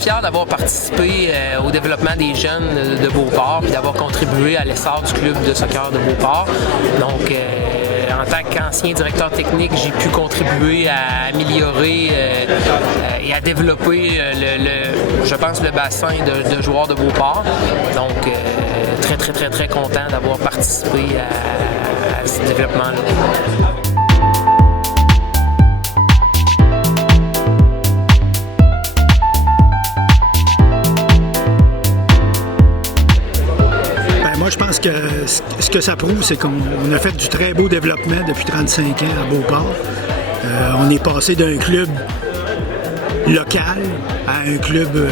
fier d'avoir participé au développement des jeunes de Beauport et d'avoir contribué à l'essor du club de soccer de Beauport. Donc, en tant qu'ancien directeur technique, j'ai pu contribuer à améliorer et à développer, je pense, le bassin de joueurs de Beauport. Donc, très content d'avoir participé à ce développement-là. Je pense que ce que ça prouve, c'est qu'on a fait du très beau développement depuis 35 ans à Beauport. On est passé d'un club local à un club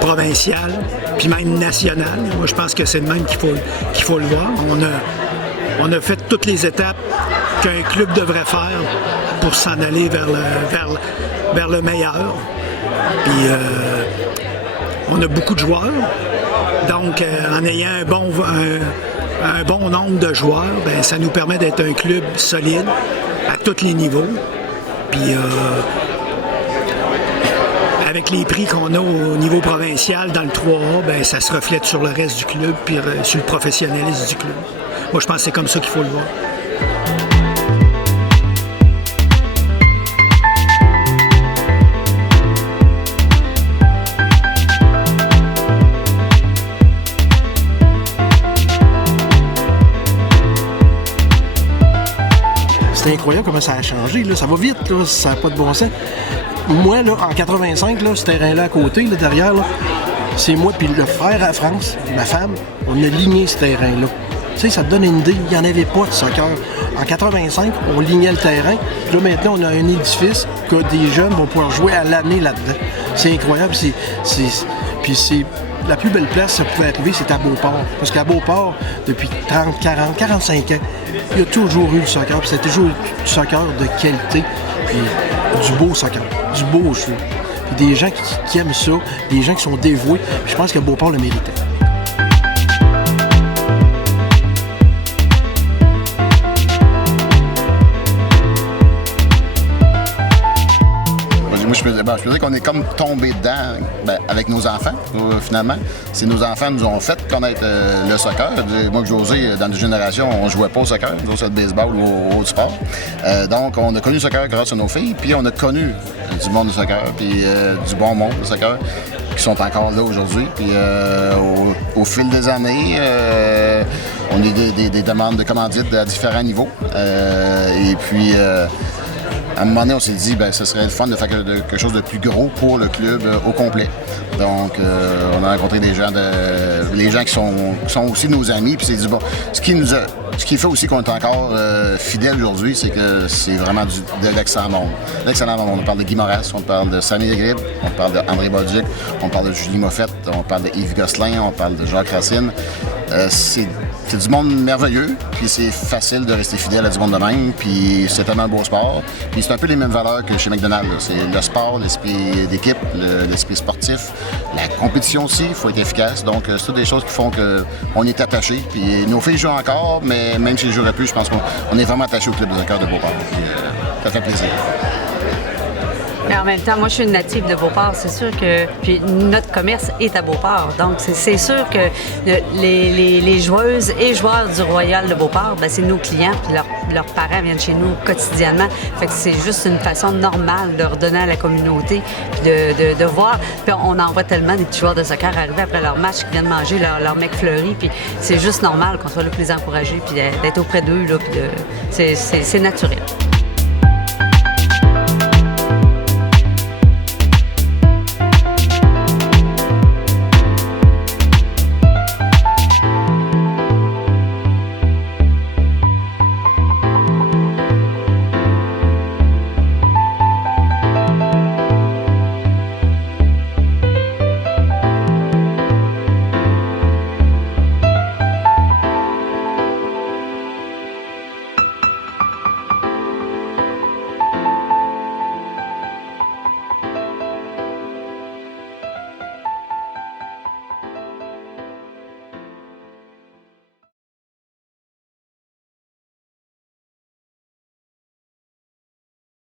provincial, puis même national. Moi, je pense que c'est le même qu'il faut le voir. On a fait toutes les étapes qu'un club devrait faire pour s'en aller vers le meilleur. Puis on a beaucoup de joueurs. Donc, en ayant un bon nombre de joueurs, bien, ça nous permet d'être un club solide à tous les niveaux. Puis, avec les prix qu'on a au niveau provincial dans le 3A, bien, ça se reflète sur le reste du club puis sur le professionnalisme du club. Moi, je pense que c'est comme ça qu'il faut le voir. C'est incroyable comment ça a changé. Là. Ça va vite, là, ça n'a pas de bon sens. Moi, là, en 85, là, ce terrain-là à côté, là, derrière, là, c'est moi puis le frère à France, ma femme, on a ligné ce terrain-là. Tu sais, ça te donne une idée, il n'y en avait pas de soccer. En 85, on lignait le terrain. Puis là, maintenant, on a un édifice que des jeunes vont pouvoir jouer à l'année là-dedans. C'est incroyable. Puis c'est la plus belle place, ça pouvait arriver, c'est à Beauport. Parce qu'à Beauport, depuis 30, 40, 45 ans, il y a toujours eu le soccer. Puis c'est toujours du soccer de qualité. Puis du beau soccer, du beau jeu. Puis des gens qui aiment ça, des gens qui sont dévoués. Puis je pense que Beauport le méritait. Je peux dire qu'on est comme tombé dedans avec nos enfants, finalement. C'est nos enfants nous ont fait connaître le soccer. Moi et José, dans notre génération, on ne jouait pas au soccer, nous autres, c'est le baseball ou au sport. Donc, on a connu le soccer grâce à nos filles, puis on a connu du monde du soccer, puis du bon monde du soccer, qui sont encore là aujourd'hui. Puis au fil des années, on a des demandes de commandites à différents niveaux. Et puis... à un moment donné, on s'est dit que ce serait le fun de faire quelque chose de plus gros pour le club au complet. Donc, on a rencontré les gens qui sont aussi nos amis. Puis c'est dit, bon, ce qui fait aussi qu'on est encore fidèles aujourd'hui, c'est que c'est vraiment de l'excellent monde. L'excellent monde. On parle de Guy Moras, on parle de Samy Legrib, on parle d'André Bolduc, on parle de Julie Moffett, on parle de Yves Gosselin, on parle de Jacques Racine. C'est du monde merveilleux, puis c'est facile de rester fidèle à du monde de même, puis c'est tellement un beau sport. Puis c'est un peu les mêmes valeurs que chez McDonald's. C'est le sport, l'esprit d'équipe, l'esprit sportif, la compétition aussi, il faut être efficace. Donc c'est toutes des choses qui font qu'on est attaché. Puis nos filles jouent encore, mais même si elles ne joueraient plus, je pense qu'on est vraiment attaché au club de soccer de Beauport. Puis, ça fait plaisir. Mais en même temps, moi, je suis une native de Beauport. C'est sûr que puis notre commerce est à Beauport. Donc, c'est sûr que les joueuses et joueurs du Royal de Beauport, c'est nos clients, puis leurs parents viennent chez nous quotidiennement. Fait que c'est juste une façon normale de redonner à la communauté, puis de voir. Puis on en voit tellement des petits joueurs de soccer arriver après leur match qui viennent manger leur McFlurry. Puis c'est juste normal qu'on soit là pour les encourager, puis d'être auprès d'eux. Là, puis c'est naturel.